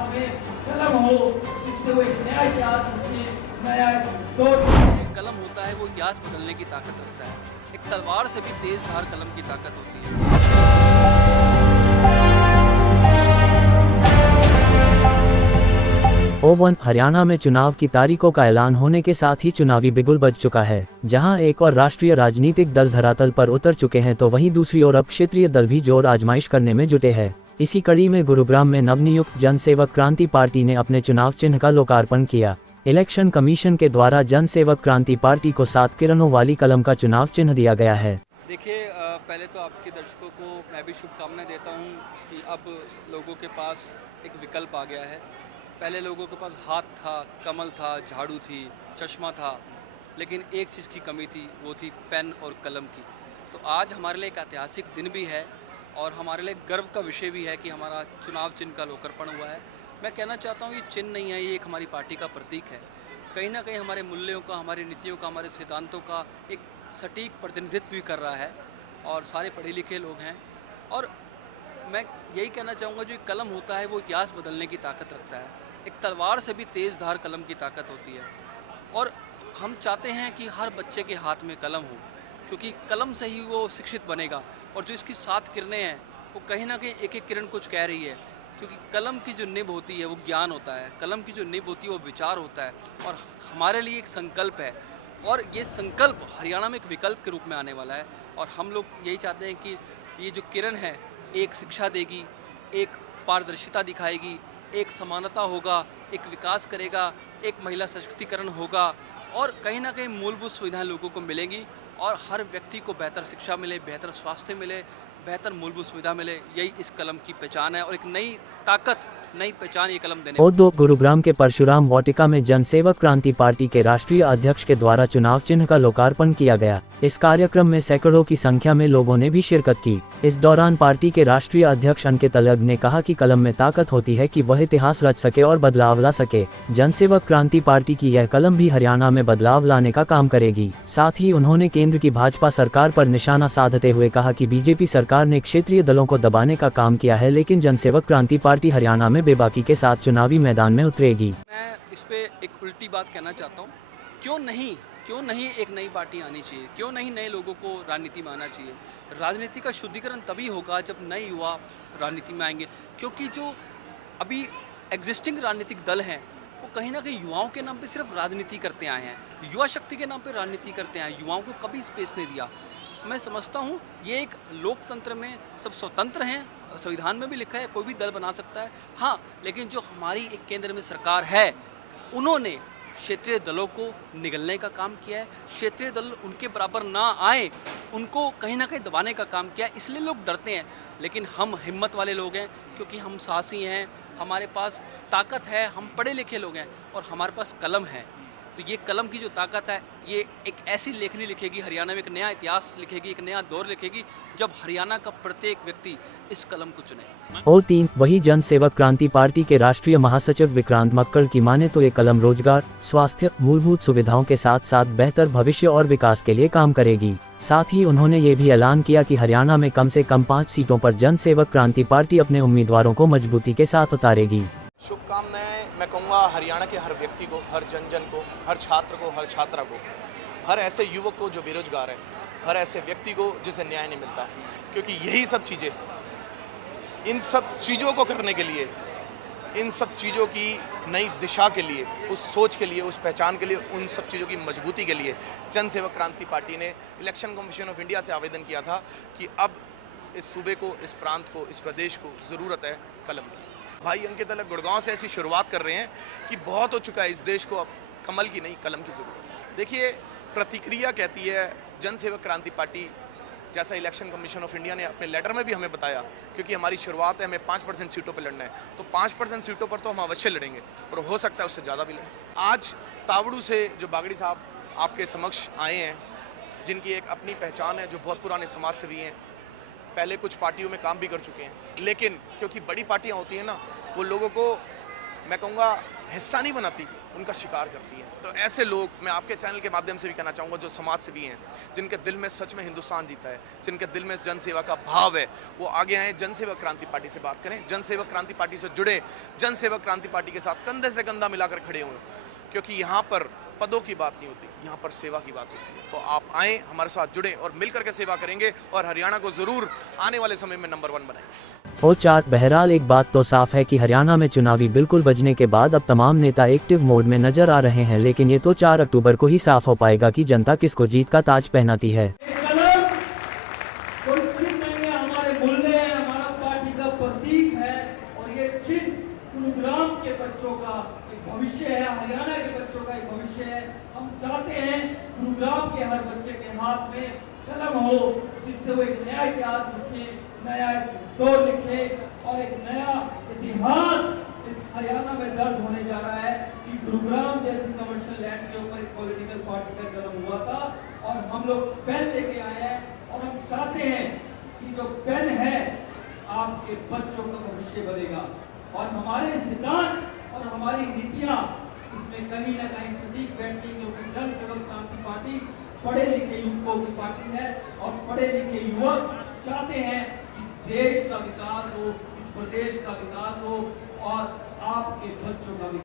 हाथ में कलम हो, जिससे वो एक नया इतिहास लिखे, नया दौर। कलम होता है वो इतिहास बदलने की ताकत रखता है। एक तलवार से भी तेज धार कलम की ताकत होती है। ओवन हरियाणा में चुनाव की तारीखों का ऐलान होने के साथ ही चुनावी बिगुल बज चुका है। जहां एक और राष्ट्रीय राजनीतिक दल धरातल पर उतर चुके हैं तो वहीं दूसरी ओर अब क्षेत्रीय दल भी जोर आजमाइश करने में जुटे हैं। इसी कड़ी में गुरुग्राम में नवनियुक्त जनसेवक क्रांति पार्टी ने अपने चुनाव चिन्ह का लोकार्पण किया। इलेक्शन कमीशन के द्वारा जनसेवक क्रांति पार्टी को 7 किरणों वाली कलम का चुनाव चिन्ह दिया गया है। देखिए, पहले तो आपके दर्शकों को मैं भी शुभकामनाएं देता हूं कि अब लोगों के पास एक विकल्प आ गया है। पहले लोगों के पास हाथ था, कमल था, झाड़ू थी, चश्मा था, लेकिन एक चीज़ की कमी थी, वो थी पेन और कलम की। तो आज हमारे लिए एक ऐतिहासिक दिन भी है और हमारे लिए गर्व का विषय भी है कि हमारा चुनाव चिन्ह का लोकार्पण हुआ है। मैं कहना चाहता हूँ ये चिन्ह नहीं है, ये एक हमारी पार्टी का प्रतीक है। कहीं ना कहीं हमारे मूल्यों का, हमारी नीतियों का, हमारे सिद्धांतों का एक सटीक प्रतिनिधित्व भी कर रहा है और सारे पढ़े लिखे लोग हैं। और मैं यही कहना चाहूँगा, जो कलम होता है वो इतिहास बदलने की ताकत रखता है। एक तलवार से भी तेज़ धार कलम की ताकत होती है और हम चाहते हैं कि हर बच्चे के हाथ में कलम हो, क्योंकि कलम से ही वो शिक्षित बनेगा। और जो इसकी 7 किरणें हैं वो कहीं ना कहीं एक एक किरण कुछ कह रही है, क्योंकि कलम की जो निब होती है वो ज्ञान होता है, कलम की जो निब होती है वो विचार होता है और हमारे लिए एक संकल्प है। और ये संकल्प हरियाणा में एक विकल्प के रूप में आने वाला है और हम लोग यही चाहते हैं कि ये जो किरण है एक शिक्षा देगी, एक पारदर्शिता दिखाएगी, एक समानता होगा, एक विकास करेगा, एक महिला सशक्तिकरण होगा और कहीं ना कहीं मूलभूत सुविधाएं लोगों को मिलेंगी और हर व्यक्ति को बेहतर शिक्षा मिले, बेहतर स्वास्थ्य मिले, बेहतर मूलभूत सुविधा मिले। यही इस कलम की पहचान है और एक नई ताकत, नई पहचान ये कलम देने। और 2 गुरुग्राम के परशुराम वाटिका में जनसेवक क्रांति पार्टी के राष्ट्रीय अध्यक्ष के द्वारा चुनाव चिन्ह का लोकार्पण किया गया। इस कार्यक्रम में सैकड़ों की संख्या में लोगों ने भी शिरकत की। इस दौरान पार्टी के राष्ट्रीय अध्यक्ष अंकित अलग ने कहा कि कलम में ताकत होती है कि वह इतिहास रच सके और बदलाव ला सके। जनसेवक क्रांति पार्टी की यह कलम भी हरियाणा में बदलाव लाने का काम करेगी। साथ ही उन्होंने केंद्र की भाजपा सरकार पर निशाना साधते हुए कहा कि बीजेपी सरकार ने क्षेत्रीय दलों को दबाने का काम किया है, लेकिन जनसेवक क्रांति पार्टी हरियाणा में बेबाकी के साथ चुनावी मैदान में उतरेगी। मैं इस पे एक उल्टी बात कहना चाहता हूँ, क्यों नहीं एक नई पार्टी आनी चाहिए, क्यों नहीं नए लोगों को राजनीति में आना चाहिए। राजनीति का शुद्धिकरण तभी होगा जब नए युवा राजनीति में आएंगे, क्योंकि जो अभी एग्जिस्टिंग राजनीतिक दल हैं वो कहीं ना कहीं युवाओं के नाम पे सिर्फ राजनीति करते आए हैं, युवा शक्ति के नाम पे राजनीति करते आए हैं, युवाओं को कभी स्पेस नहीं दिया। मैं समझता हूँ ये एक लोकतंत्र में सब स्वतंत्र हैं, संविधान में भी लिखा है कोई भी दल बना सकता है। हाँ, लेकिन जो हमारी एक केंद्र में सरकार है उन्होंने क्षेत्रीय दलों को निगलने का काम किया है, क्षेत्रीय दल उनके बराबर ना आए उनको कहीं ना कहीं दबाने का काम किया है, इसलिए लोग डरते हैं। लेकिन हम हिम्मत वाले लोग हैं, क्योंकि हम साहसी हैं, हमारे पास ताकत है, हम पढ़े लिखे लोग हैं और हमारे पास कलम है। तो ये कलम की जो ताकत है ये एक ऐसी लेखनी लिखेगी, हरियाणा में एक नया इतिहास लिखेगी, एक नया दौर लिखेगी जब हरियाणा का प्रत्येक व्यक्ति इस कलम को चुने। और 3 वही जनसेवक क्रांति पार्टी के राष्ट्रीय महासचिव विक्रांत मक्कड़ की माने तो ये कलम रोजगार, स्वास्थ्य, मूलभूत सुविधाओं के साथ साथ बेहतर भविष्य और विकास के लिए काम करेगी। साथ ही उन्होंने ये भी ऐलान किया कि हरियाणा में कम से कम 5 सीटों पर जनसेवक क्रांति पार्टी अपने उम्मीदवारों को मजबूती के साथ उतारेगी। शुभकामनाएं मैं कहूँगा हरियाणा के हर व्यक्ति को, हर जन को, हर छात्र को, हर छात्रा को, हर ऐसे युवक को जो बेरोजगार है, हर ऐसे व्यक्ति को जिसे न्याय नहीं मिलता, क्योंकि यही सब चीज़ें, इन सब चीज़ों को करने के लिए, इन सब चीज़ों की नई दिशा के लिए, उस सोच के लिए, उस पहचान के लिए, उन सब चीज़ों की मजबूती के लिए जनसेवक क्रांति पार्टी ने इलेक्शन कमीशन ऑफ इंडिया से आवेदन किया था कि अब इस सूबे को, इस प्रांत को, इस प्रदेश को ज़रूरत है कलम की। भाई अंकित अलग गुड़गांव से ऐसी शुरुआत कर रहे हैं कि बहुत हो चुका है इस देश को, अब कमल की नहीं कलम की ज़रूरत है। देखिए, प्रतिक्रिया कहती है जनसेवक क्रांति पार्टी, जैसा इलेक्शन कमीशन ऑफ इंडिया ने अपने लेटर में भी हमें बताया, क्योंकि हमारी शुरुआत है, हमें 5% सीटों पर लड़ना है, तो 5% सीटों पर तो हम अवश्य लड़ेंगे और हो सकता है उससे ज़्यादा भी लड़ें। आज तावड़ू से जो बागड़ी साहब आपके समक्ष आए हैं, जिनकी एक अपनी पहचान है, जो बहुत पुराने समाज सेवी हैं, पहले कुछ पार्टियों में काम भी कर चुके हैं, लेकिन क्योंकि बड़ी पार्टियां होती हैं ना, वो लोगों को मैं कहूँगा हिस्सा नहीं बनाती, उनका शिकार करती है। तो ऐसे लोग मैं आपके चैनल के माध्यम से भी कहना चाहूँगा, जो समाज सेवी हैं, जिनके दिल में सच में हिंदुस्तान जीता है, जिनके दिल में जनसेवा का भाव है, वो आगे आएँ, जनसेवक क्रांति पार्टी से बात करें, जनसेवक क्रांति पार्टी से जुड़े, जनसेवक क्रांति पार्टी के साथ कंधे से कंधा मिलाकर खड़े हुए, क्योंकि यहाँ पर पदों की बात नहीं होती, यहाँ पर सेवा की बात होती है। तो आप आएँ, हमारे साथ जुड़ें और मिलकर के सेवा करेंगे और हरियाणा को ज़रूर आने वाले समय में नंबर 1 बनाएंगे। और 4 बहरहाल एक बात तो साफ है कि हरियाणा में चुनावी बिल्कुल बजने के बाद अब तमाम नेता एक्टिव मोड में नजर आ रहे हैं, लेकिन ये तो 4 अक्टूबर को ही साफ हो पाएगा कि जनता किसको जीत का ताज पहनाती है। कोई चिन्ह नहीं है, हमारे मूल्य है, हमारा पार्टी का प्रतीक है और ये चिन्ह गुरुग्राम के बच्चों का एक भविष्य है, हरियाणा के बच्चों का एक भविष्य है। हम चाहते हैं गुरुग्राम के हर बच्चे के हाथ में कलम हो, जिससे वो एक नया इतिहास लिखे, नया दौर लिखे और एक नया इतिहास इस हरियाणा में दर्ज होने जा रहा है कि गुरुग्राम जैसी कमर्शियल लैंड के ऊपर एक पॉलिटिकल पार्टी का जन्म हुआ था और हम लोग पेन लेके आए हैं और हम चाहते हैं कि जो पेन है आपके बच्चों का भविष्य बनेगा और हमारे सिद्धांत और हमारी नीतियां इसमें कहीं ना कहीं सटीक बैठती है, क्योंकि जनसेवक क्रांति पार्टी पढ़े लिखे युवकों की पार्टी है और पढ़े लिखे युवक चाहते हैं इस देश का विकास हो, इस प्रदेश का विकास हो और आपके बच्चों का